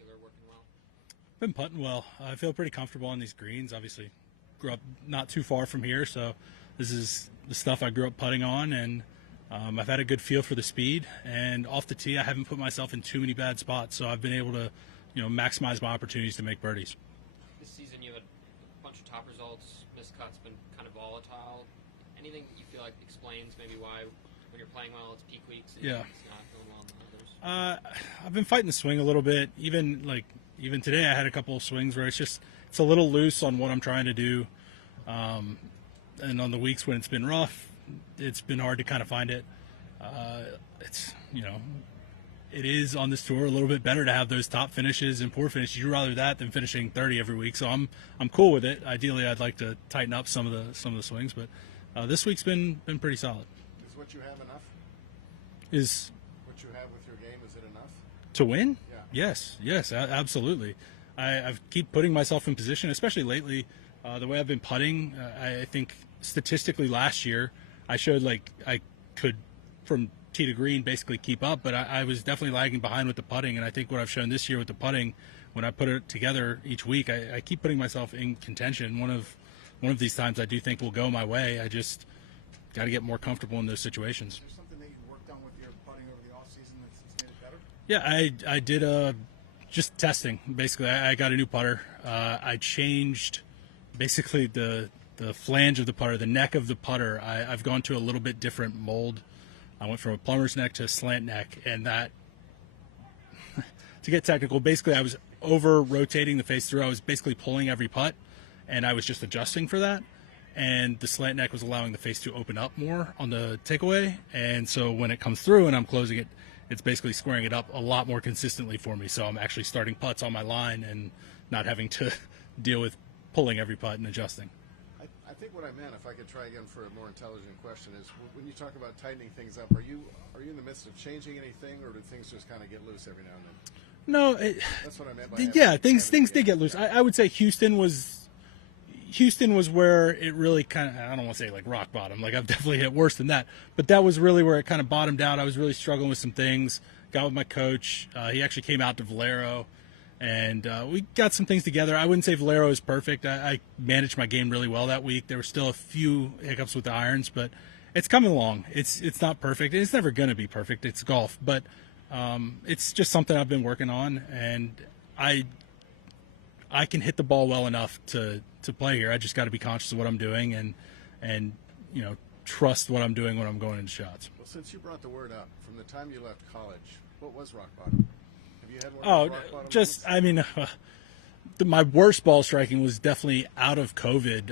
particular working well? Been putting well. I feel pretty comfortable on these greens. Obviously, grew up not too far from here, so this is the stuff I grew up putting on, and I've had a good feel for the speed. And off the tee, I haven't put myself in too many bad spots, so I've been able to, maximize my opportunities to make birdies. This season, you had a bunch of top results. Missed cut's been kind of volatile. Anything that you feel like explains maybe why, when you're playing well, it's peak weeks, and Yeah. it's not going well in others? I've been fighting the swing a little bit. Even today, I had a couple of swings where it's a little loose on what I'm trying to do. And on the weeks when it's been rough, it's been hard to kind of find it. It is on this tour a little bit better to have those top finishes and poor finishes. You'd rather that than finishing 30 every week. So I'm cool with it. Ideally, I'd like to tighten up some of the swings, but this week's been pretty solid. Is what you have enough? Is what you have with your game, is it enough? To win? Yeah. Yes, absolutely. I keep putting myself in position, especially lately. The way I've been putting, I think statistically last year, I showed like I could, from tee to green, basically keep up, but I was definitely lagging behind with the putting. And I think what I've shown this year with the putting, when I put it together each week, I keep putting myself in contention. One of these times I do think will go my way. I just got to get more comfortable in those situations. Is there something that you worked on with your putting over the off season that's made it better? Yeah, I did just testing. Basically, I got a new putter. I changed basically the flange of the putter, the neck of the putter. I've gone to a little bit different mold. I went from a plumber's neck to a slant neck, and that, to get technical, basically I was over rotating the face through. I was basically pulling every putt, and I was just adjusting for that. And the slant neck was allowing the face to open up more on the takeaway. And so when it comes through and I'm closing it, it's basically squaring it up a lot more consistently for me. So I'm actually starting putts on my line and not having to deal with pulling every putt and adjusting. I think what I meant, if I could try again for a more intelligent question, is when you talk about tightening things up, are you in the midst of changing anything, or do things just kind of get loose every now and then? No, that's what I meant by things did get loose. I would say Houston was where it really kind of, I don't want to say like rock bottom, like I've definitely hit worse than that, but that was really where it kind of bottomed out. I was really struggling with some things. Got with my coach. He actually came out to Valero, and we got some things together. I wouldn't say Valero is perfect. I managed my game really well that week. There were still a few hiccups with the irons, but it's coming along. It's not perfect. It's never going to be perfect. It's golf, but it's just something I've been working on, and I can hit the ball well enough to play here. I just got to be conscious of what I'm doing and trust what I'm doing when I'm going into shots. Well, since you brought the word up, from the time you left college, what was rock bottom? Have you had one of those rock bottom moments? My worst ball striking was definitely out of COVID.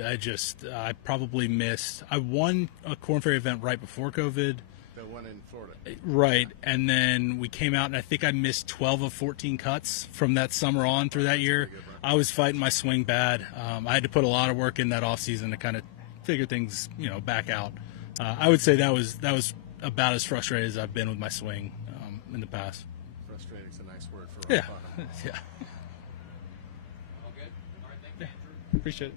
I probably missed. I won a Korn Ferry event right before COVID. The one in Florida. Right, and then we came out, and I think I missed 12 of 14 cuts from that summer on through that year. I was fighting my swing bad. I had to put a lot of work in that off season to kind of figure things, back out. I would say that was about as frustrated as I've been with my swing in the past. Frustrating is a nice word for rock bottom. Yeah. All good? All right, thank you, Andrew. Appreciate it.